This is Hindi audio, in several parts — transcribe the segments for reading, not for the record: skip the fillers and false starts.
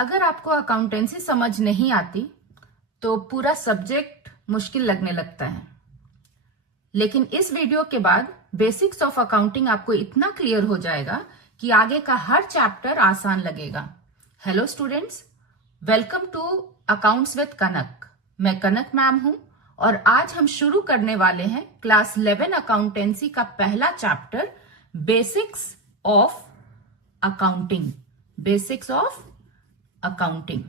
अगर आपको अकाउंटेंसी समझ नहीं आती तो पूरा सब्जेक्ट मुश्किल लगने लगता है, लेकिन इस वीडियो के बाद बेसिक्स ऑफ अकाउंटिंग आपको इतना क्लियर हो जाएगा कि आगे का हर चैप्टर आसान लगेगा। Hello students, welcome to accounts with Kanak. मैं कनक मैम हूं और आज हम शुरू करने वाले हैं क्लास 11 अकाउंटेंसी का पहला chapter, basics of accounting. Basics of accounting,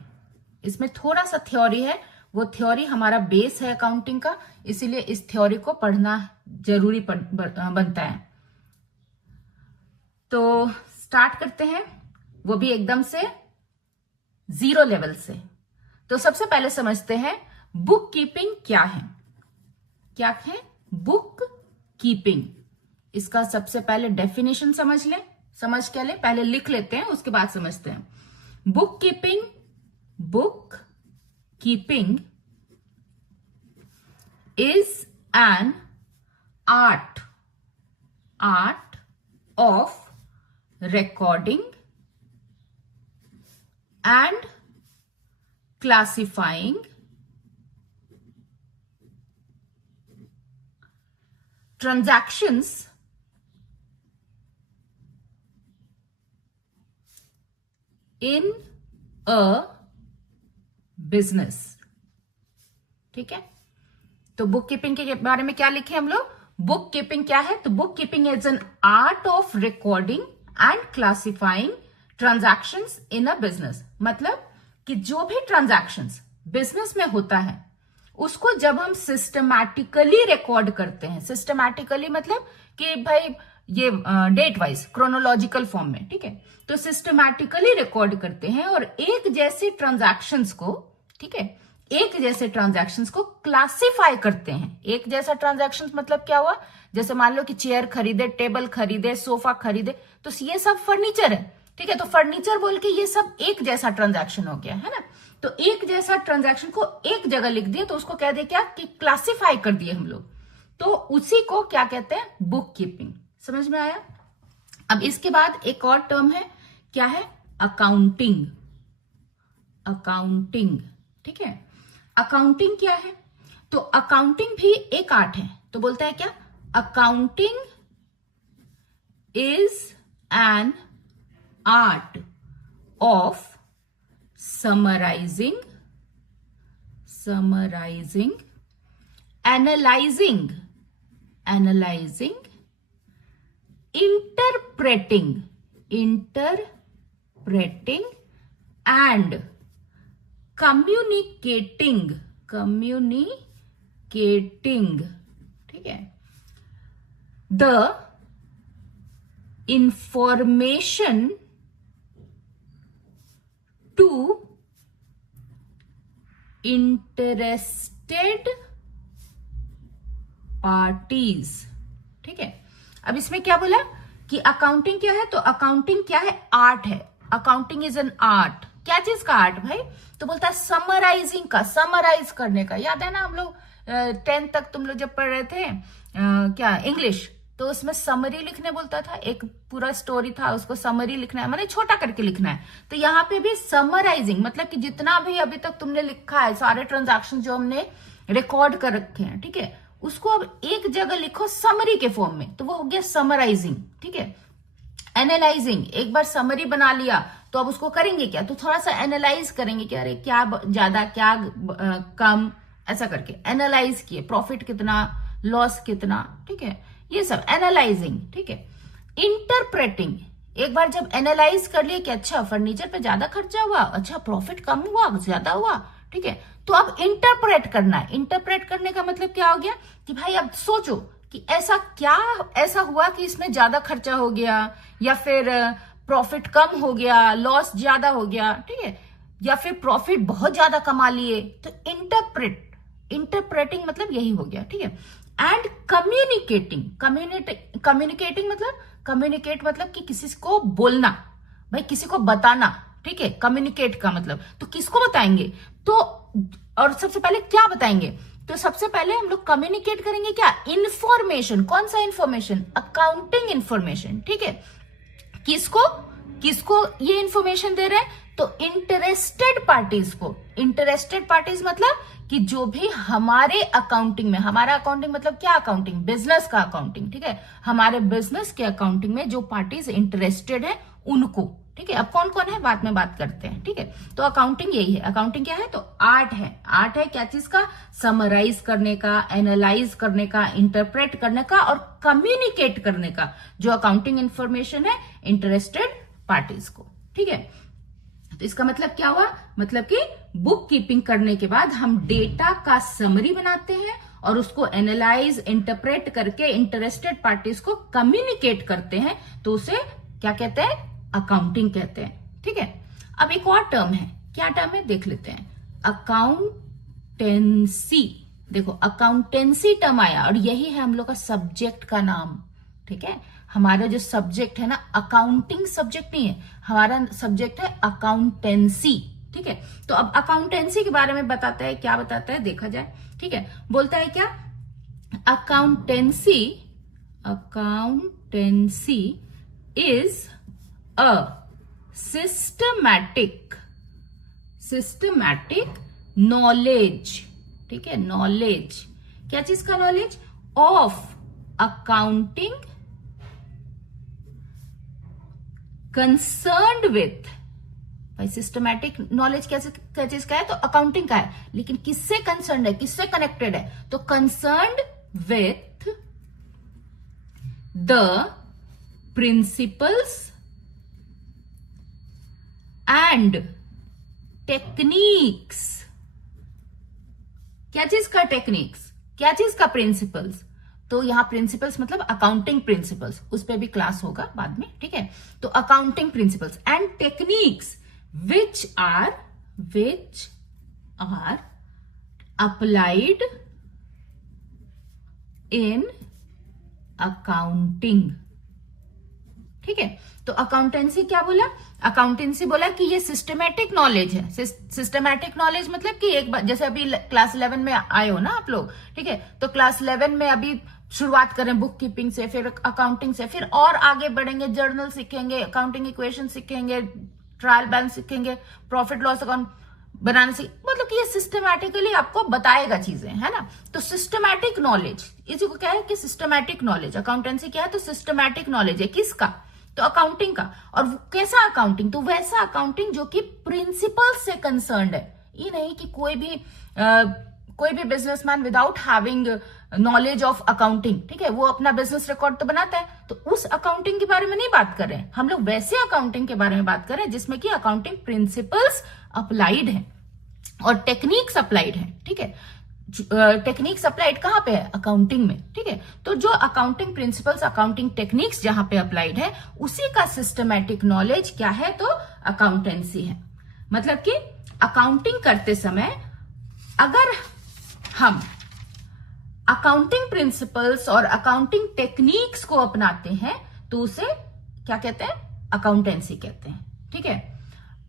इसमें थोड़ा सा थ्योरी है, वो थ्योरी हमारा बेस है अकाउंटिंग का, इसीलिए इस थ्योरी को पढ़ना जरूरी बनता है। तो स्टार्ट करते हैं, वो भी एकदम से जीरो लेवल से। तो सबसे पहले समझते हैं बुक कीपिंग क्या है। क्या है बुक कीपिंग? इसका सबसे पहले डेफिनेशन समझ लें। समझ क्या लें, पहले लिख लेते हैं, उसके बाद समझते हैं। Book keeping is an art of recording and classifying transactions in a business। ठीक है, तो बुक कीपिंग के बारे में क्या लिखे हम लोग? बुक कीपिंग क्या है? तो book keeping is an art of recording and classifying transactions in a business. मतलब कि जो भी ट्रांजैक्शंस बिजनेस में होता है उसको जब हम सिस्टमैटिकली रिकॉर्ड करते हैं, सिस्टमैटिकली मतलब कि भाई ये डेट वाइज क्रोनोलॉजिकल फॉर्म में, ठीक है, तो सिस्टमैटिकली रिकॉर्ड करते हैं और एक जैसे ट्रांजैक्शंस को, ठीक है, एक जैसे ट्रांजैक्शंस को क्लासिफाई करते हैं। एक जैसा ट्रांजैक्शंस मतलब क्या हुआ? जैसे मान लो कि चेयर खरीदे, टेबल खरीदे, सोफा खरीदे, तो ये सब फर्नीचर है, ठीक है, तो फर्नीचर बोल के ये सब एक जैसा ट्रांजैक्शन हो गया है ना। तो एक जैसा ट्रांजैक्शन को एक जगह लिख दिए तो उसको कह दे क्या कि क्लासिफाई कर दिए हम लोग, तो उसी को क्या कहते हैं? Book keeping. समझ में आया? अब इसके बाद एक और टर्म है, क्या है? अकाउंटिंग। अकाउंटिंग, ठीक है, अकाउंटिंग क्या है? तो अकाउंटिंग भी एक आर्ट है। तो बोलता है क्या? Accounting is an art of summarising, analysing, interpreting and communicating, ठीक है, the information to interested parties. ठीक है, अब इसमें क्या बोला कि अकाउंटिंग क्या है? तो अकाउंटिंग क्या है? आर्ट है। Accounting is an art. क्या चीज का आर्ट भाई? तो बोलता है समराइजिंग का, समराइज करने का। याद है ना हम लोग 10th तक तुम लोग जब पढ़ रहे थे क्या इंग्लिश, तो उसमें समरी लिखने बोलता था, एक पूरा स्टोरी था उसको समरी लिखना है, मतलब छोटा करके लिखना है। तो यहाँ पे भी समराइजिंग मतलब कि जितना भी अभी तक तुमने लिखा है, सारे ट्रांजैक्शन जो हमने रिकॉर्ड कर रखे हैं, ठीक है, उसको अब एक जगह लिखो समरी के फॉर्म में, तो वो हो गया समराइजिंग। ठीक है, एनालाइजिंग, एक बार समरी बना लिया तो अब उसको करेंगे क्या? तो थोड़ा सा एनालाइज करेंगे कि अरे क्या ज्यादा, क्या कम, ऐसा करके एनालाइज किए, प्रॉफिट कितना, लॉस कितना, ठीक है, ये सब एनालाइजिंग। ठीक है, इंटरप्रेटिंग, एक बार जब एनालाइज कर लिए कि अच्छा फर्नीचर पे ज्यादा खर्चा हुआ, अच्छा प्रॉफिट कम हुआ, ज्यादा हुआ, ठीक है, तो अब इंटरप्रेट करना है। इंटरप्रेट करने का मतलब क्या हो गया कि भाई अब सोचो कि ऐसा हुआ कि इसमें ज्यादा खर्चा हो गया, या फिर प्रॉफिट कम हो गया, लॉस ज्यादा हो गया, ठीक है, या फिर प्रॉफिट बहुत ज्यादा कमा लिए, तो इंटरप्रेटिंग मतलब यही हो गया। ठीक है, एंड कम्युनिकेटिंग मतलब कम्युनिकेट मतलब कि किसी को बोलना, भाई किसी को बताना, ठीक है, कम्युनिकेट का मतलब, तो किसको बताएंगे? तो और सबसे पहले क्या बताएंगे? तो सबसे पहले हम लोग कम्युनिकेट करेंगे क्या? इंफॉर्मेशन। कौन सा इंफॉर्मेशन? Accounting information. ठीक है, किसको ये इंफॉर्मेशन दे रहे हैं? तो इंटरेस्टेड पार्टीज मतलब कि जो भी हमारे अकाउंटिंग में, हमारा अकाउंटिंग मतलब क्या अकाउंटिंग, बिजनेस का अकाउंटिंग, ठीक है, हमारे बिजनेस के अकाउंटिंग में जो पार्टीज इंटरेस्टेड है उनको, ठीक है। अब कौन कौन है बाद में बात करते हैं, ठीक है। तो अकाउंटिंग यही है। अकाउंटिंग क्या है, तो आर्ट है। आर्ट है क्या चीज का, समराइज करने का, एनालाइज करने का, इंटरप्रेट करने का और कम्युनिकेट करने का जो अकाउंटिंग इंफॉर्मेशन है इंटरेस्टेड पार्टीज को, ठीक है। तो इसका मतलब क्या हुआ, मतलब कि बुक कीपिंग करने के बाद हम डेटा का समरी बनाते हैं और उसको एनालाइज, इंटरप्रेट करके इंटरेस्टेड पार्टीज को कम्युनिकेट करते हैं, तो उसे क्या कहते हैं, अकाउंटिंग कहते हैं, ठीक है। अब एक और टर्म है, क्या टर्म है देख लेते हैं, अकाउंटेंसी। देखो अकाउंटेंसी टर्म आया और यही है हम लोग का सब्जेक्ट का नाम, ठीक है। हमारा जो सब्जेक्ट है ना, अकाउंटिंग सब्जेक्ट नहीं है, हमारा सब्जेक्ट है अकाउंटेंसी, ठीक है। तो अब अकाउंटेंसी के बारे में बताता है, क्या बताता है देखा जाए, ठीक है। बोलता है क्या, accountancy is a systematic knowledge, ठीक है, नॉलेज, क्या चीज का knowledge, of accounting concerned with, भाई सिस्टमैटिक नॉलेज क्या चीज का है, तो अकाउंटिंग का है, लेकिन किससे कंसर्न्ड है, किससे कनेक्टेड है, तो concerned with the principles and techniques. क्या चीज का टेक्निक्स, क्या चीज का प्रिंसिपल्स, तो यहां प्रिंसिपल्स मतलब अकाउंटिंग प्रिंसिपल्स, उस पर भी क्लास होगा बाद में, ठीक है। तो accounting principles and techniques which are applied in accounting, ठीक है। तो अकाउंटेंसी क्या बोला, अकाउंटेंसी बोला कि ये सिस्टमैटिक नॉलेज है। सिस्टमैटिक नॉलेज मतलब कि एक बार, जैसे अभी क्लास 11 में आए हो ना आप लोग, ठीक है, तो क्लास 11 में अभी शुरुआत करें बुक कीपिंग से, फिर अकाउंटिंग से, फिर और आगे बढ़ेंगे, जर्नल सीखेंगे, अकाउंटिंग इक्वेशन सीखेंगे, ट्रायल बैलेंस सीखेंगे, प्रॉफिट लॉस अकाउंट बनाने से, मतलब कि ये सिस्टमैटिकली आपको बताएगा चीजें, है ना। तो सिस्टमैटिक नॉलेज, इसी को क्या है कि सिस्टमैटिक नॉलेज, अकाउंटेंसी क्या है, तो सिस्टमैटिक नॉलेज है, किसका, तो अकाउंटिंग का। और कैसा अकाउंटिंग, तो वैसा अकाउंटिंग जो कि प्रिंसिपल से कंसर्न्ड है। ये नहीं कि कोई भी businessman without having knowledge of accounting, ठीक है, वो अपना बिजनेस रिकॉर्ड तो बनाता है, तो उस अकाउंटिंग के बारे में नहीं बात कर रहे हैं हम लोग, वैसे अकाउंटिंग के बारे में बात कर रहे हैं जिसमें कि अकाउंटिंग प्रिंसिपल्स अप्लाइड है और टेक्निक्स अप्लाइड है, ठीक है। टेक्निक्स अप्लाइड कहां पे है, अकाउंटिंग में, ठीक है। तो जो अकाउंटिंग प्रिंसिपल्स, अकाउंटिंग टेक्निक्स जहां पे अप्लाइड है, उसी का सिस्टमैटिक नॉलेज क्या है, तो अकाउंटेंसी है। मतलब कि अकाउंटिंग करते समय अगर हम अकाउंटिंग प्रिंसिपल्स और अकाउंटिंग टेक्निक्स को अपनाते हैं तो उसे क्या कहते हैं, अकाउंटेंसी कहते हैं, ठीक है।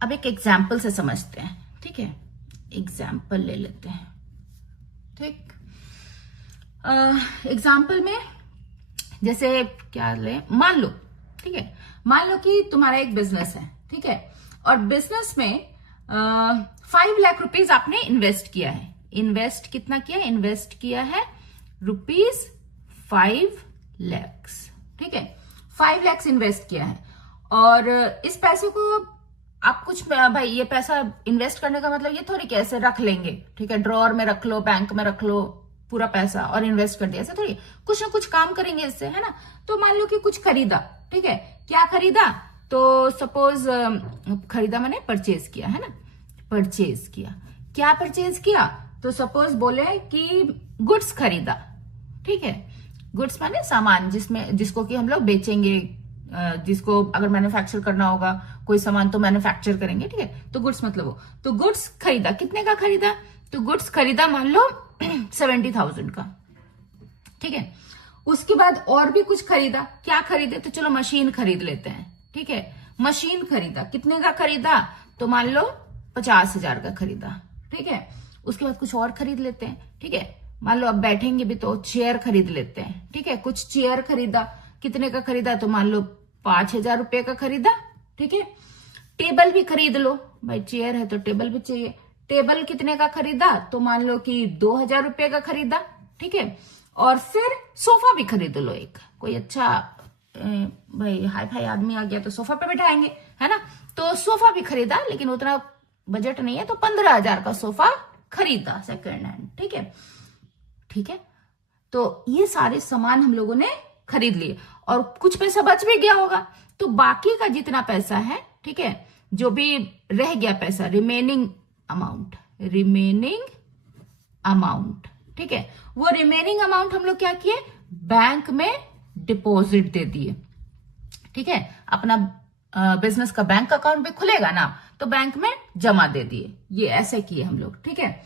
अब एक एग्जाम्पल से समझते हैं, ठीक है, एग्जाम्पल ले लेते हैं, ठीक। एग्जाम्पल में जैसे क्या ले, मान लो, ठीक है, मान लो कि तुम्हारा एक बिजनेस है, ठीक है, और बिजनेस में 5 लाख रुपीज आपने इन्वेस्ट किया है। इन्वेस्ट कितना किया, इन्वेस्ट किया है ₹5 लाख, ठीक है, 5 लाख इन्वेस्ट किया है। और इस पैसे को आप कुछ, भाई ये पैसा इन्वेस्ट करने का मतलब ये थोड़ी कैसे रख लेंगे, ठीक है, ड्रॉअर में रख लो, बैंक में रख लो पूरा पैसा और इन्वेस्ट कर दिया, ऐसे थोड़ी, कुछ ना कुछ काम करेंगे इससे, है ना। तो मान लो कि कुछ खरीदा, ठीक है, क्या खरीदा, तो सपोज खरीदा मैंने परचेज किया, है ना, परचेज किया, क्या परचेज किया, तो सपोज बोले कि गुड्स खरीदा, ठीक है, गुड्स माने सामान जिसको कि हम लोग बेचेंगे, जिसको अगर मैन्युफैक्चर करना होगा कोई सामान तो मैन्युफैक्चर करेंगे, ठीक है, तो गुड्स मतलब वो, तो गुड्स खरीदा, कितने का खरीदा, तो गुड्स खरीदा मान लो 70,000 का, ठीक है। उसके बाद और भी कुछ खरीदा, क्या खरीदे, तो चलो मशीन खरीद लेते हैं, ठीक है, मशीन खरीदा, कितने का खरीदा, तो मान लो 50,000 का खरीदा, ठीक है। उसके बाद कुछ और खरीद लेते हैं, ठीक है, मान लो अब बैठेंगे भी तो चेयर खरीद लेते हैं, ठीक है, कुछ चेयर खरीदा, कितने का खरीदा, तो मान लो 5,000 रुपए का खरीदा, ठीक है। टेबल भी खरीद लो, भाई चेयर है तो टेबल भी चाहिए। टेबल कितने का खरीदा, तो मान लो कि 2000 रुपए का खरीदा, ठीक है। और फिर सोफा भी खरीद लो एक, कोई अच्छा भाई हाई फाई आदमी आ गया तो सोफा पे बैठाएंगे, है ना। तो सोफा भी खरीदा, लेकिन उतना बजट नहीं है तो 15,000 का सोफा खरीदा सेकेंड हैंड, ठीक है, ठीक है। तो ये सारे सामान हम लोगों ने खरीद लिए और कुछ पैसा बच भी गया होगा, तो बाकी का जितना पैसा है, ठीक है, जो भी रह गया पैसा, रिमेनिंग अमाउंट, ठीक है, वो रिमेनिंग अमाउंट हम लोग क्या किए, बैंक में डिपॉजिट दे दिए, ठीक है। अपना बिजनेस का बैंक अकाउंट भी खुलेगा ना, तो बैंक में जमा दे दिए, ये ऐसे किए हम लोग, ठीक है।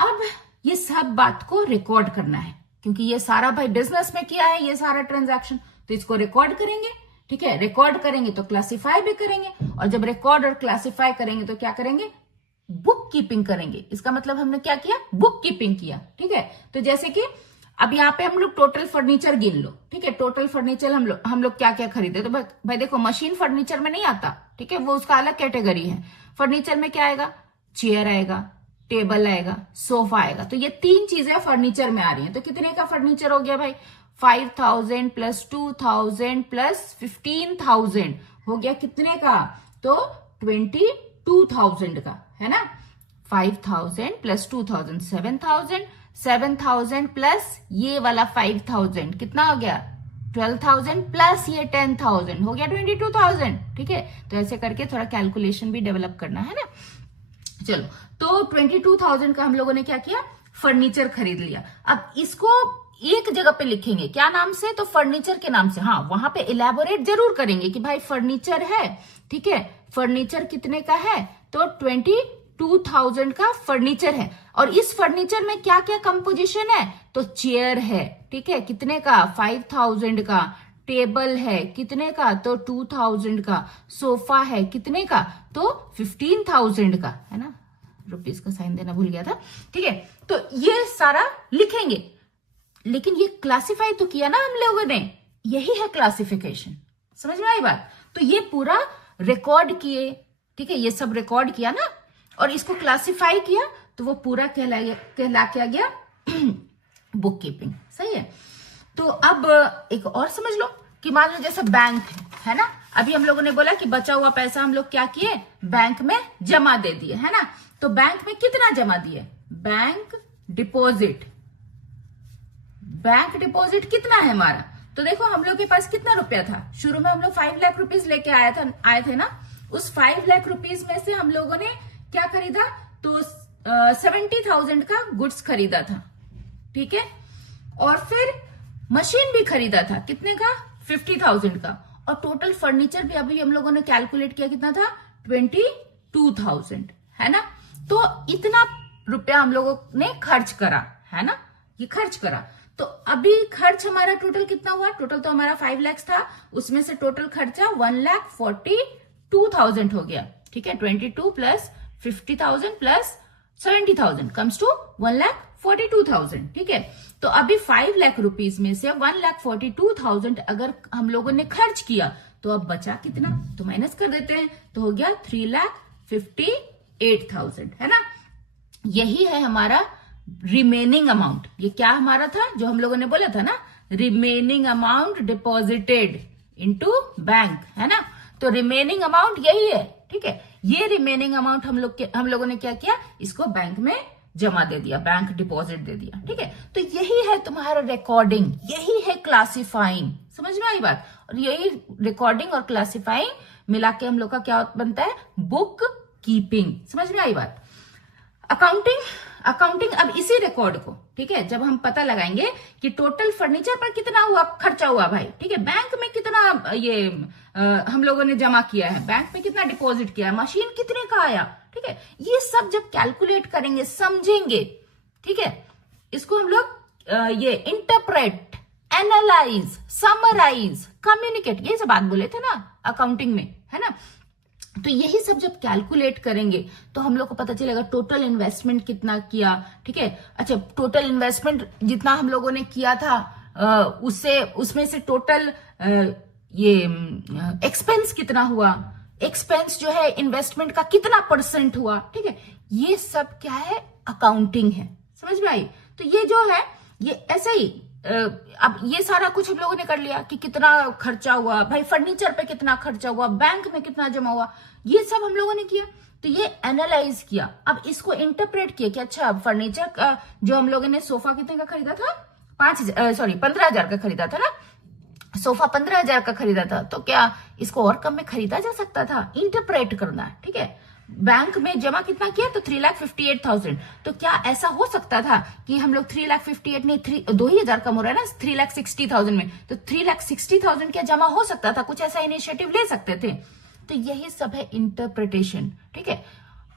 अब ये सब बात को रिकॉर्ड करना है, क्योंकि ये सारा भाई बिजनेस में किया है, ये सारा ट्रांजैक्शन, तो इसको रिकॉर्ड करेंगे, ठीक है। रिकॉर्ड करेंगे तो क्लासिफाई भी करेंगे, और जब रिकॉर्ड और क्लासिफाई करेंगे तो क्या करेंगे, बुक कीपिंग करेंगे। इसका मतलब हमने क्या किया, बुक कीपिंग किया, ठीक है। तो जैसे कि अब यहाँ पे हम लोग टोटल फर्नीचर गिन लो, ठीक है। टोटल फर्नीचर हम लोग क्या क्या खरीदे, तो भाई देखो मशीन फर्नीचर में नहीं आता, ठीक है, वो उसका अलग कैटेगरी है। फर्नीचर में क्या आएगा, चेयर आएगा, टेबल आएगा, सोफा आएगा, तो ये 3 चीजें फर्नीचर में आ रही हैं। तो कितने का फर्नीचर हो गया भाई, 5,000 प्लस 2,000 प्लस 15,000 हो गया कितने का, तो 22,000 का, है ना। 5,000 प्लस 2,000 7,000, 7,000 प्लस ये वाला 5,000 कितना हो गया, 12,000 प्लस ये 10,000 हो गया 22,000, ठीक है। तो ऐसे करके थोड़ा कैलकुलेशन भी डेवलप करना है ना। चलो, तो 22,000 का हम लोगों ने क्या किया, फर्नीचर खरीद लिया। अब इसको एक जगह पे लिखेंगे, क्या नाम से, तो फर्नीचर के नाम से। हाँ, वहां पे इलेबोरेट जरूर करेंगे कि भाई फर्नीचर है, ठीक है, फर्नीचर कितने का है, तो 22,000 का फर्नीचर है। और इस फर्नीचर में क्या क्या कंपोजिशन है, तो चेयर है, ठीक है, कितने का, 5,000 का, टेबल है कितने का, तो 2,000 का, सोफा है कितने का, तो 15,000 का, है ना, रुपीस का साइन देना भूल गया था, ठीक है। तो ये सारा लिखेंगे, लेकिन ये क्लासिफाई तो किया ना हम लोगों ने, यही है क्लासिफिकेशन, समझ में आई बात। तो ये पूरा रिकॉर्ड किए, ठीक है, ये सब रिकॉर्ड किया ना, और इसको क्लासिफाई किया, तो वो पूरा कहला के आ गया बुक कीपिंग, सही है। तो अब एक और समझ लो कि मान लो जैसे बैंक है ना, अभी हम लोगों ने बोला कि बचा हुआ पैसा हम लोग क्या किए, बैंक में जमा दे दिए, है ना। तो बैंक में कितना जमा दिए, बैंक डिपॉजिट कितना है हमारा, तो देखो हम लोग के पास कितना रुपया था, शुरू में हम लोग 5 लाख रुपीज लेके आए थे ना। उस 5 लाख रुपीज में से हम लोगों ने क्या खरीदा, तो 70,000 का गुड्स खरीदा था, ठीक है। और फिर मशीन भी खरीदा था, कितने का, 50,000 का। और टोटल फर्नीचर भी अभी हम लोगों ने कैलकुलेट किया कितना था, 22,000, है ना। तो इतना रुपया हम लोगों ने खर्च करा, है ना, ये खर्च करा। तो अभी खर्च हमारा टोटल कितना हुआ, टोटल तो हमारा 5 लाख था, उसमें से टोटल खर्चा 1,42,000 हो गया, ठीक है। 22 प्लस 50,000 प्लस 70,000 कम्स टू 1,42,000, ठीक है। तो अभी 5 लाख रुपीज में से 1,42,000 अगर हम लोगों ने खर्च किया, तो अब बचा कितना, तो माइनस कर देते हैं, तो हो गया 3,58,000, है ना। यही है हमारा रिमेनिंग अमाउंट। ये क्या हमारा था, जो हम लोगों ने बोला था ना, remaining amount deposited into bank, है ना। तो रिमेनिंग अमाउंट यही है, ठीक है। ये रिमेनिंग अमाउंट हम लोगों ने क्या किया, इसको बैंक में जमा दे दिया, बैंक डिपॉजिट दे दिया, ठीक है। तो यही है तुम्हारा रिकॉर्डिंग, यही है क्लासिफाइंग, समझ में आई बात। और यही रिकॉर्डिंग और क्लासिफाइंग मिला के हम लोग का क्या बनता है, बुक कीपिंग, समझ में आई बात। अकाउंटिंग अब इसी रिकॉर्ड को, ठीक है, जब हम पता लगाएंगे कि टोटल फर्नीचर पर कितना हुआ, खर्चा हुआ भाई, ठीक है, बैंक में कितना ये हम लोगों ने जमा किया है, बैंक में कितना डिपॉजिट किया है, मशीन कितने का आया, ठीक है, ये सब जब कैलकुलेट करेंगे, समझेंगे, ठीक है, इसको हम लोग ये इंटरप्रेट, एनालाइज, समराइज, कम्युनिकेट, ये सब बात बोले थे ना अकाउंटिंग में, है ना। तो यही सब जब कैलकुलेट करेंगे तो हम लोग को पता चलेगा टोटल इन्वेस्टमेंट कितना किया, ठीक है। अच्छा, टोटल इन्वेस्टमेंट जितना हम लोगों ने किया था उसमें से टोटल ये एक्सपेंस कितना हुआ, एक्सपेंस जो है इन्वेस्टमेंट का कितना परसेंट हुआ, ठीक है, ये सब क्या है, अकाउंटिंग है। समझ में आई? तो ये जो है ये ऐसे ही अब ये सारा कुछ हम लोगों ने कर लिया कि कितना खर्चा हुआ, भाई फर्नीचर पे कितना खर्चा हुआ, बैंक में कितना जमा हुआ, ये सब हम लोगों ने किया। तो ये एनालाइज किया, अब इसको इंटरप्रेट किया कि अच्छा फर्नीचर का जो हम लोगों ने सोफा कितने का खरीदा था, 15,000 का खरीदा था ना, सोफा 15,000 का खरीदा था, तो क्या इसको और कम में खरीदा जा सकता था? इंटरप्रेट करना है, ठीक है। बैंक में जमा कितना किया, तो 3,58,000, तो क्या ऐसा हो सकता था कि हम लोग 3,58,000 नहीं 2,000 कम हो रहा है ना 3,60,000 में, तो 3,60,000 क्या जमा हो सकता था? कुछ ऐसा इनिशिएटिव ले सकते थे। तो यही सब है इंटरप्रिटेशन, ठीक है।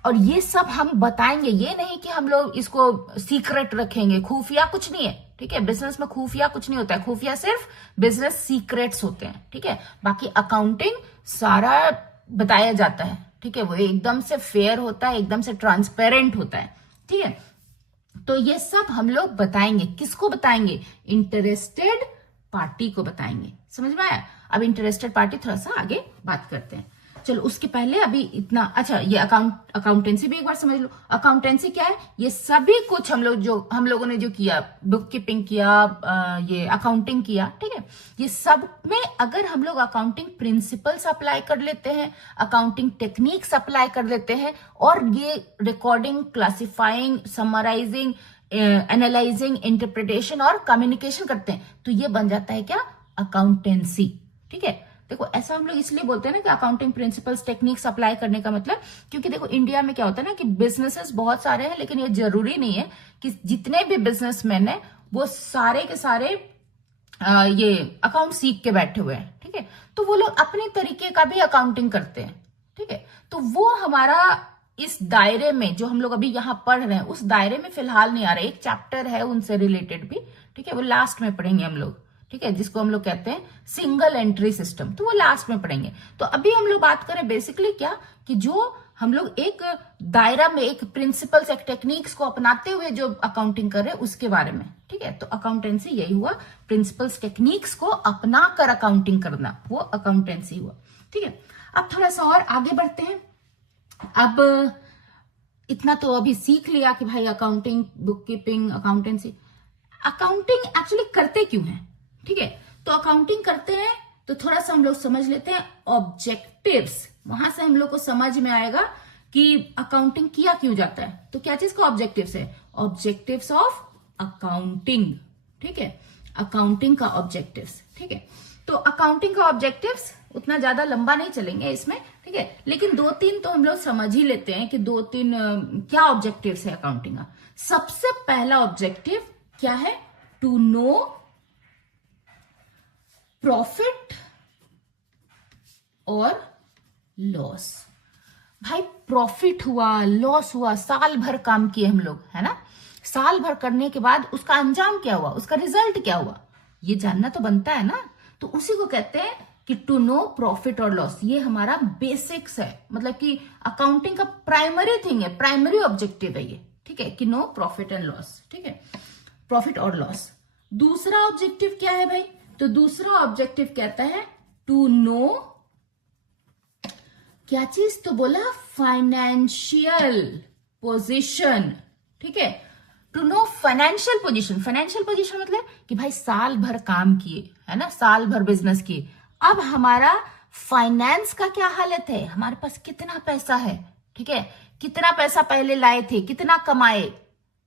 और ये सब हम बताएंगे, ये नहीं कि हम लोग इसको सीक्रेट रखेंगे, खुफिया कुछ नहीं है, ठीक है। बिजनेस में खुफिया कुछ नहीं होता है, खुफिया सिर्फ बिजनेस सीक्रेट्स होते हैं, ठीक है। बाकी अकाउंटिंग सारा बताया जाता है, ठीक है, वो एकदम से फेयर होता है, एकदम से ट्रांसपेरेंट होता है, ठीक है। तो ये सब हम लोग बताएंगे, किसको बताएंगे? इंटरेस्टेड पार्टी को बताएंगे। समझ में आया? अब इंटरेस्टेड पार्टी थोड़ा सा आगे बात करते हैं। चलो उसके पहले अभी इतना, अच्छा ये अकाउंटेंसी भी एक बार समझ लो। अकाउंटेंसी क्या है? ये सभी कुछ हम लोगों ने जो किया, बुक कीपिंग किया, ये अकाउंटिंग किया, ठीक है, ये सब में अगर हम लोग अकाउंटिंग प्रिंसिपल्स अप्लाई कर लेते हैं, अकाउंटिंग टेक्निक्स अप्लाई कर लेते हैं, और ये recording, classifying, summarising, analysing, interpretation और कम्युनिकेशन करते हैं, तो ये बन जाता है क्या? अकाउंटेंसी, ठीक है। देखो ऐसा हम लोग इसलिए बोलते हैं ना कि अकाउंटिंग प्रिंसिपल्स, टेक्निक्स अप्लाई करने का मतलब, क्योंकि देखो इंडिया में क्या होता है ना कि बिजनेसेस बहुत सारे हैं, लेकिन ये जरूरी नहीं है कि जितने भी बिजनेसमैन है वो सारे के सारे ये अकाउंट सीख के बैठे हुए हैं, ठीक है। तो वो लोग अपने तरीके का भी अकाउंटिंग करते हैं, ठीक है। तो वो हमारा इस दायरे में जो हम लोग अभी यहाँ पढ़ रहे हैं, उस दायरे में फिलहाल नहीं आ रहा है। एक चैप्टर है उनसे रिलेटेड भी, ठीक है, वो लास्ट में पढ़ेंगे हम लोग, ठीक है, जिसको हम लोग कहते हैं सिंगल एंट्री सिस्टम, तो वो लास्ट में पढ़ेंगे। तो अभी हम लोग बात करें बेसिकली क्या, कि जो हम लोग एक दायरा में, एक प्रिंसिपल्स, एक टेक्निक्स को अपनाते हुए जो अकाउंटिंग कर रहे हैं उसके बारे में, ठीक है। तो अकाउंटेंसी यही हुआ, प्रिंसिपल्स, टेक्निक्स को अपना कर अकाउंटिंग करना, वो अकाउंटेंसी हुआ, ठीक है। अब थोड़ा सा और आगे बढ़ते हैं। अब इतना तो अभी सीख लिया कि भाई accounting, book keeping, accountancy. Accounting actually करते क्यों है, ठीक है। तो अकाउंटिंग करते हैं तो थोड़ा सा हम लोग समझ लेते हैं ऑब्जेक्टिव्स, वहां से हम लोग को समझ में आएगा कि अकाउंटिंग किया क्यों जाता है। तो क्या चीज का ऑब्जेक्टिव्स है? ऑब्जेक्टिव्स ऑफ अकाउंटिंग, ठीक है, अकाउंटिंग का ऑब्जेक्टिव्स, ठीक है। तो अकाउंटिंग का ऑब्जेक्टिव्स उतना ज्यादा लंबा नहीं चलेंगे इसमें, ठीक है, लेकिन 2-3 तो हम लोग समझ ही लेते हैं कि 2-3 क्या ऑब्जेक्टिव्स है अकाउंटिंग का। सबसे पहला ऑब्जेक्टिव क्या है? टू नो प्रॉफिट और लॉस। भाई प्रॉफिट हुआ, लॉस हुआ, साल भर काम किए हम लोग, है ना, साल भर करने के बाद उसका अंजाम क्या हुआ, उसका रिजल्ट क्या हुआ, ये जानना तो बनता है ना। तो उसी को कहते हैं कि टू नो प्रॉफिट और लॉस। ये हमारा बेसिक्स है, मतलब कि अकाउंटिंग का प्राइमरी थिंग है, प्राइमरी ऑब्जेक्टिव है ये, ठीक है, कि नो प्रॉफिट एंड लॉस, ठीक है, प्रॉफिट और लॉस। दूसरा ऑब्जेक्टिव क्या है भाई? तो दूसरा ऑब्जेक्टिव कहता है टू नो, क्या चीज? तो बोला फाइनेंशियल पोजीशन, ठीक है, to know financial position. Financial position मतलब कि भाई साल भर काम किए, है ना, साल भर बिजनेस किए, अब हमारा फाइनेंस का क्या हालत है, हमारे पास कितना पैसा है, ठीक है, कितना पैसा पहले लाए थे, कितना कमाए,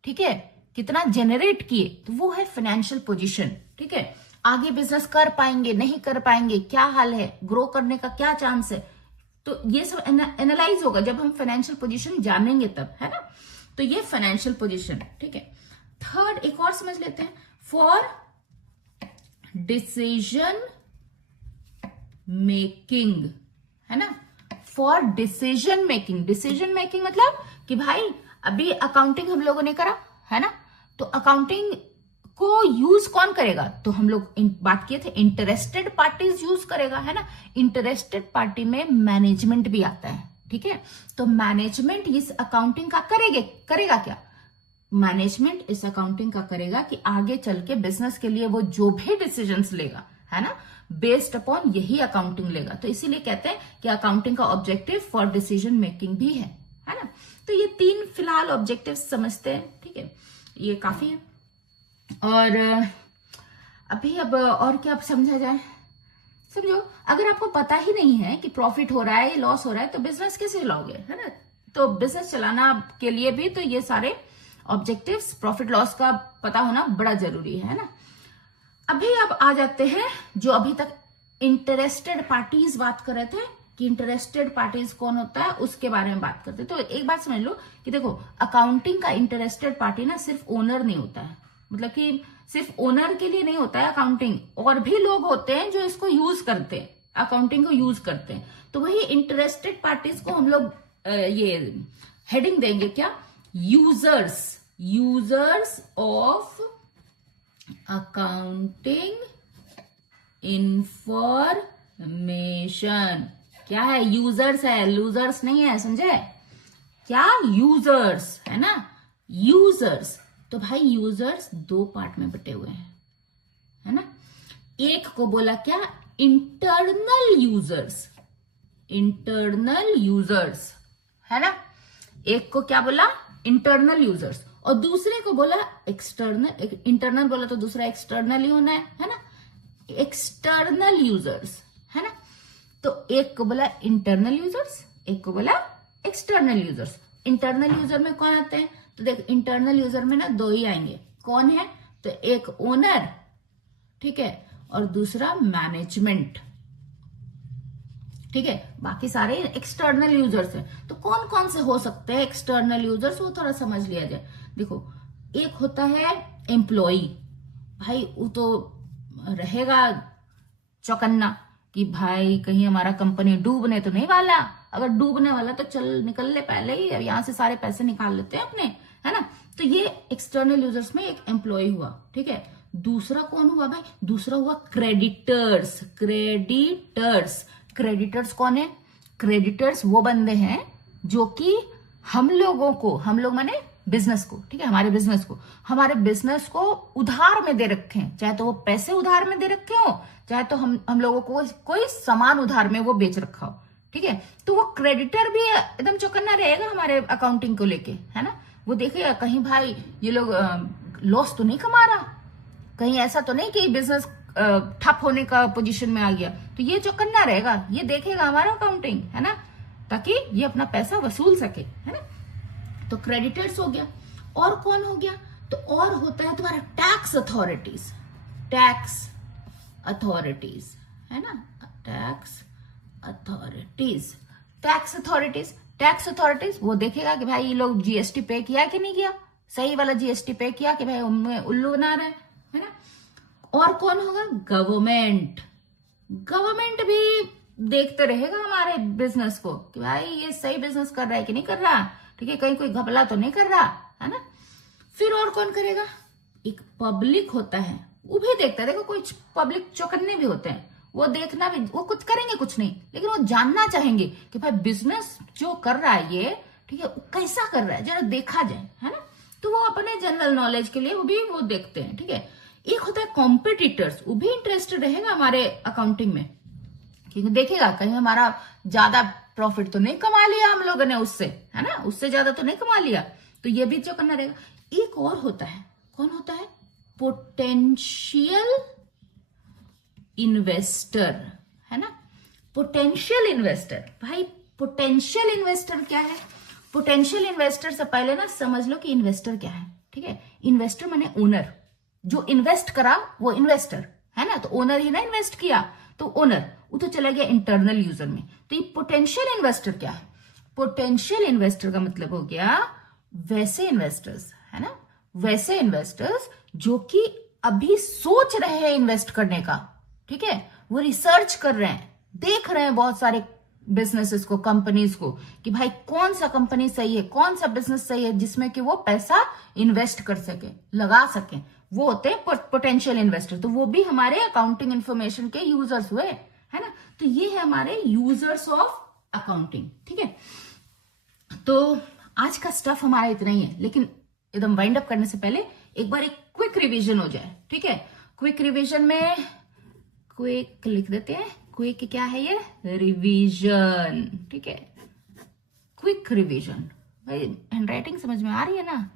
ठीक है, कितना जनरेट किए, तो वो है फाइनेंशियल पोजीशन, ठीक है। आगे बिजनेस कर पाएंगे, नहीं कर पाएंगे, क्या हाल है, ग्रो करने का क्या चांस है, तो ये सब एनालाइज होगा जब हम फाइनेंशियल पोजीशन जानेंगे तब, है ना। तो ये फाइनेंशियल पोजीशन, ठीक है। थर्ड एक और समझ लेते हैं, फॉर डिसीजन मेकिंग, है ना, for decision making. Decision making मतलब कि भाई अभी अकाउंटिंग हम लोगों ने करा, है ना, तो अकाउंटिंग को यूज कौन करेगा? तो हम लोग बात किए थे इंटरेस्टेड पार्टीज यूज करेगा, है ना। इंटरेस्टेड पार्टी में मैनेजमेंट भी आता है, ठीक है। तो मैनेजमेंट इस अकाउंटिंग का करेगा क्या? मैनेजमेंट इस अकाउंटिंग का करेगा कि आगे चल के बिजनेस के लिए वो जो भी डिसीजंस लेगा, है ना, बेस्ड अपॉन यही अकाउंटिंग लेगा। तो इसीलिए कहते हैं कि अकाउंटिंग का ऑब्जेक्टिव फॉर डिसीजन मेकिंग भी है ना। तो ये 3 फिलहाल ऑब्जेक्टिव समझते हैं, ठीक है, ये काफी है। और अभी अब और क्या समझा जाए, समझो अगर आपको पता ही नहीं है कि प्रॉफिट हो रहा है या लॉस हो रहा है तो बिजनेस कैसे चलाओगे, है ना। तो बिजनेस चलाना के लिए भी तो ये सारे ऑब्जेक्टिव्स, प्रॉफिट लॉस का पता होना बड़ा जरूरी है ना। अभी अब आ जाते हैं जो अभी तक इंटरेस्टेड पार्टीज बात कर रहे थे कि इंटरेस्टेड पार्टीज कौन होता है, उसके बारे में बात करते हैं। तो एक बात समझ लो कि देखो, अकाउंटिंग का इंटरेस्टेड पार्टी ना सिर्फ ओनर नहीं होता है, मतलब कि सिर्फ ओनर के लिए नहीं होता है अकाउंटिंग, और भी लोग होते हैं जो इसको यूज करते हैं, अकाउंटिंग को यूज करते हैं। तो वही इंटरेस्टेड पार्टीज को हम लोग ये हेडिंग देंगे क्या, users, users of accounting information. क्या है, यूजर्स है, लूजर्स नहीं है, समझे क्या, यूजर्स है ना, यूजर्स। तो भाई यूजर्स 2 पार्ट में बटे हुए हैं, है ना। एक को बोला क्या, इंटरनल यूजर्स, इंटरनल यूजर्स, है ना। एक को क्या बोला, इंटरनल यूजर्स, और दूसरे को बोला एक्सटर्नल। इंटरनल बोला तो दूसरा एक्सटर्नल ही होना है ना, एक्सटर्नल यूजर्स, है ना। तो एक को बोला इंटरनल यूजर्स, एक को बोला एक्सटर्नल यूजर्स। इंटरनल यूजर में कौन आते हैं, तो देख इंटरनल यूजर में ना 2 ही आएंगे, कौन है, तो एक ओनर, ठीक है, और दूसरा मैनेजमेंट, ठीक है, बाकी सारे एक्सटर्नल यूजर्स हैं। तो कौन कौन से हो सकते हैं एक्सटर्नल यूजर्स, वो थोड़ा समझ लिया जाए। देखो, एक होता है एम्प्लॉई, भाई वो तो रहेगा चौकन्ना कि भाई कहीं हमारा कंपनी डूबने तो नहीं वाला, अगर डूबने वाला तो चल निकल ले पहले ही, यहां से सारे पैसे निकाल लेते हैं अपने, है ना। तो ये एक्सटर्नल यूजर्स में एक एम्प्लॉय हुआ, ठीक है। दूसरा कौन हुआ भाई, दूसरा हुआ क्रेडिटर्स, क्रेडिटर्स। क्रेडिटर्स कौन है, क्रेडिटर्स वो बंदे हैं जो कि हम लोगों को, हम लोग माने बिजनेस को, ठीक है, हमारे बिजनेस को उधार में दे रखे हैं, चाहे तो वो पैसे उधार में दे रखे हो, चाहे तो हम लोगों को कोई सामान उधार में वो बेच रखा हो, ठीक है। तो वो क्रेडिटर भी एकदम चौकन्ना रहेगा हमारे अकाउंटिंग को लेके, है ना। वो देखेगा कहीं भाई ये लोग लॉस तो नहीं कमा रहा, कहीं ऐसा तो नहीं कि बिजनेस ठप होने का पोजीशन में आ गया, तो ये चौकन्ना रहेगा, ये देखेगा हमारा अकाउंटिंग, है ना, ताकि ये अपना पैसा वसूल सके, है ना। तो क्रेडिटर्स हो गया। और कौन हो गया, तो और होता है तुम्हारा टैक्स अथॉरिटीज, टैक्स अथॉरिटीज, है ना, tax authorities, tax authorities. Tax authorities वो देखेगा कि भाई ये लोग जीएसटी पे किया कि नहीं किया, सही वाला जीएसटी पे किया कि भाई उनमें उल्लू बना रहे, है ना। और कौन होगा, गवर्नमेंट। गवर्नमेंट भी देखते रहेगा हमारे बिजनेस को कि भाई ये सही बिजनेस कर रहा है कि नहीं कर रहा, ठीक है, कहीं कोई घपला तो नहीं कर रहा, है ना। फिर और कौन करेगा, एक पब्लिक होता है, वो भी देखता है। देखो कोई पब्लिक चौकन्ने भी होते हैं, वो देखना भी, वो कुछ करेंगे कुछ नहीं, लेकिन वो जानना चाहेंगे कि भाई बिजनेस जो कर रहा है ये, ठीक है, कैसा कर रहा है, जरा देखा जाए, है ना। तो वो अपने जनरल नॉलेज के लिए वो भी वो देखते हैं, ठीक है। एक होता है कॉम्पिटिटर्स, वो भी इंटरेस्टेड रहेगा हमारे अकाउंटिंग में, क्योंकि देखेगा कहीं हमारा ज्यादा प्रॉफिट तो नहीं कमा लिया हम लोगों ने उससे, है ना, उससे ज्यादा तो नहीं कमा लिया, तो ये भी जो करना रहेगा। एक और होता है, कौन होता है, पोटेंशियल इन्वेस्टर, है ना, पोटेंशियल इन्वेस्टर। भाई पोटेंशियल इन्वेस्टर क्या है, पोटेंशियल इन्वेस्टर से पहले ना समझ लो कि इन्वेस्टर क्या है, ठीक है। इन्वेस्टर माने ओनर, जो इन्वेस्ट करा वो इन्वेस्टर, है ना, तो ओनर ही ना इन्वेस्ट किया, तो ओनर वो तो चला गया इंटरनल यूजर में। तो ये पोटेंशियल इन्वेस्टर क्या है, पोटेंशियल इन्वेस्टर का मतलब हो गया वैसे इन्वेस्टर्स, है ना, वैसे इन्वेस्टर्स जो कि अभी सोच रहे हैं इन्वेस्ट करने का, ठीक है, वो रिसर्च कर रहे हैं, देख रहे हैं बहुत सारे बिजनेसेस को, कंपनीज को, कि भाई कौन सा कंपनी सही है, कौन सा बिजनेस सही है जिसमें कि वो पैसा इन्वेस्ट कर सके, लगा सके, वो होते हैं पोटेंशियल इन्वेस्टर। तो वो भी हमारे अकाउंटिंग इंफॉर्मेशन के यूजर्स हुए, है ना। तो ये है हमारे यूजर्स ऑफ अकाउंटिंग, ठीक है। तो आज का स्टफ हमारा इतना ही है, लेकिन एकदम वाइंड अप करने से पहले एक बार एक क्विक रिवीजन हो जाए, ठीक है। क्विक रिवीजन में क्विक लिख देते हैं। क्विक क्या है ये? रिवीजन। ठीक है, क्विक रिवीजन। भाई हैंडराइटिंग समझ में आ रही है ना?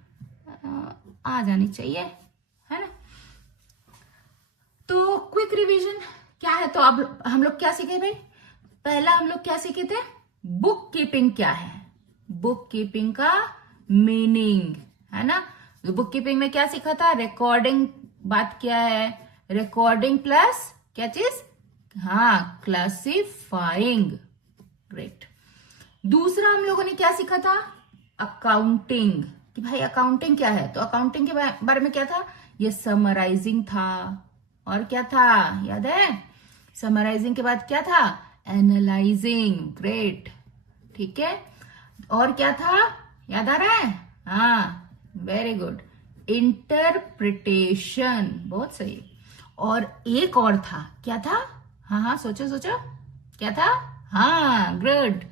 आ जानी चाहिए, है ना? तो क्विक रिवीजन क्या है? तो अब हम लोग क्या सीखे भाई? पहला हम लोग क्या सीखे थे? बुक कीपिंग क्या है, बुक कीपिंग का मीनिंग, है ना? तो बुक कीपिंग में क्या सीखा था? रिकॉर्डिंग। बात क्या है? रिकॉर्डिंग प्लस क्या चीज? हाँ, क्लासिफाइंग। ग्रेट। दूसरा हम लोगों ने क्या सीखा था? अकाउंटिंग। कि भाई अकाउंटिंग क्या है? तो अकाउंटिंग के बारे में क्या था? ये समराइजिंग था। और क्या था? याद है? समराइजिंग के बाद क्या था? एनालाइजिंग। ग्रेट। ठीक है, और क्या था? याद आ रहा है? हाँ, वेरी गुड। इंटरप्रिटेशन। बहुत सही। और एक और था, क्या था? हाँ हाँ, सोचो सोचो, क्या था? हाँ, गुड।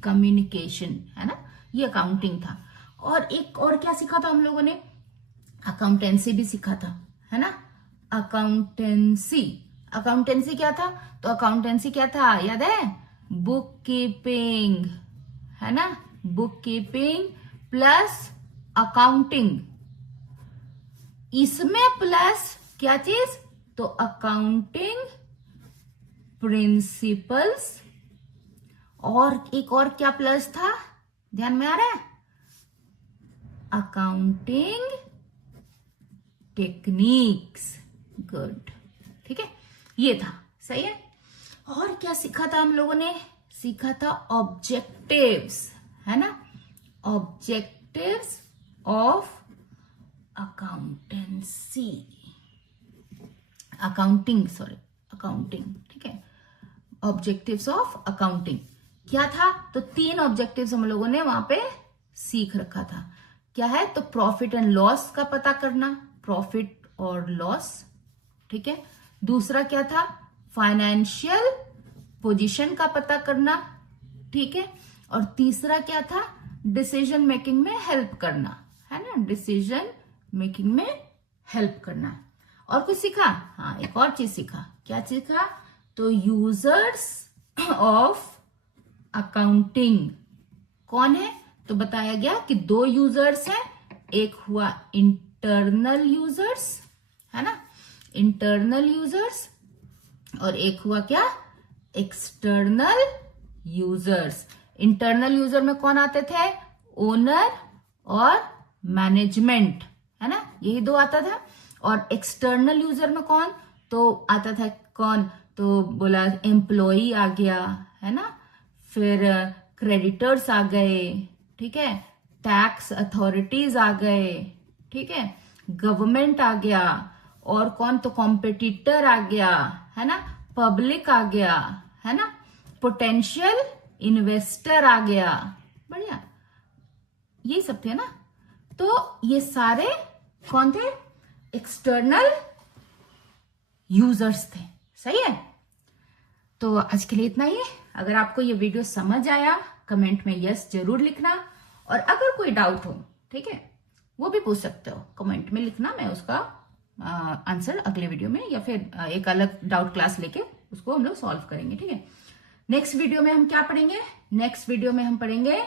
कम्युनिकेशन, है ना? ये अकाउंटिंग था। और एक और क्या सीखा था हम लोगों ने? अकाउंटेंसी भी सीखा था, है ना? अकाउंटेंसी। अकाउंटेंसी क्या था? तो अकाउंटेंसी क्या था? याद है? बुक कीपिंग, है ना? Book keeping plus accounting. इसमें प्लस क्या चीज? तो अकाउंटिंग प्रिंसिपल्स। और एक और क्या प्लस था? ध्यान में आ रहा है? Accounting techniques. गुड। ठीक है, ये था। सही है। और क्या सीखा था हम लोगों ने? सीखा था ऑब्जेक्टिव्स, है ना? Objectives of accountancy, accounting, sorry, accounting. ठीक है, ऑब्जेक्टिव्स ऑफ अकाउंटिंग क्या था? तो 3 ऑब्जेक्टिव्स हम लोगों ने वहां पे सीख रखा था। क्या है? तो प्रॉफिट एंड लॉस का पता करना, प्रॉफिट और लॉस। ठीक है, दूसरा क्या था? फाइनेंशियल पोजीशन का पता करना। ठीक है, और तीसरा क्या था? डिसीजन मेकिंग में हेल्प करना, है ना? डिसीजन मेकिंग में हेल्प करना। और कुछ सीखा? हाँ, एक और चीज सीखा। क्या सीखा? तो यूजर्स ऑफ अकाउंटिंग कौन है? तो बताया गया कि 2 यूजर्स हैं। एक हुआ इंटरनल यूजर्स, है ना? Internal users. और एक हुआ क्या? External users. इंटरनल यूजर में कौन आते थे? ओनर और मैनेजमेंट, है ना? यही 2 आता था। और एक्सटर्नल यूजर में कौन? तो आता था कौन? तो बोला एम्प्लॉई आ गया, है ना? फिर क्रेडिटर्स आ गए। ठीक है, टैक्स अथॉरिटीज आ गए। ठीक है, गवर्नमेंट आ गया। और कौन? तो कॉम्पिटिटर आ गया, है ना? पब्लिक आ गया, है ना? पोटेंशियल इन्वेस्टर आ गया। बढ़िया, ये सब थे ना? तो ये सारे कौन थे? एक्सटर्नल यूजर्स थे। सही है। तो आज के लिए इतना ही। अगर आपको ये वीडियो समझ आया, कमेंट में यस जरूर लिखना। और अगर कोई डाउट हो, ठीक है, वो भी पूछ सकते हो, कमेंट में लिखना। मैं उसका आंसर अगले वीडियो में या फिर एक अलग डाउट क्लास लेके उसको हम लोग सॉल्व करेंगे। ठीक है, नेक्स्ट वीडियो में हम क्या पढ़ेंगे? नेक्स्ट वीडियो में हम पढ़ेंगे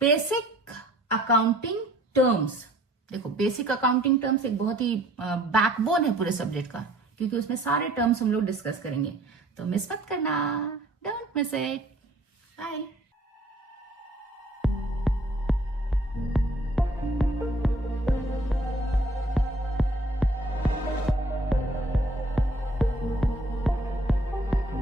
बेसिक अकाउंटिंग टर्म्स। देखो, बेसिक अकाउंटिंग टर्म्स एक बहुत ही बैकबोन है पूरे सब्जेक्ट का, क्योंकि उसमें सारे टर्म्स हम लोग डिस्कस करेंगे। तो मिस मत करना, डोंट मिस इट। बाय।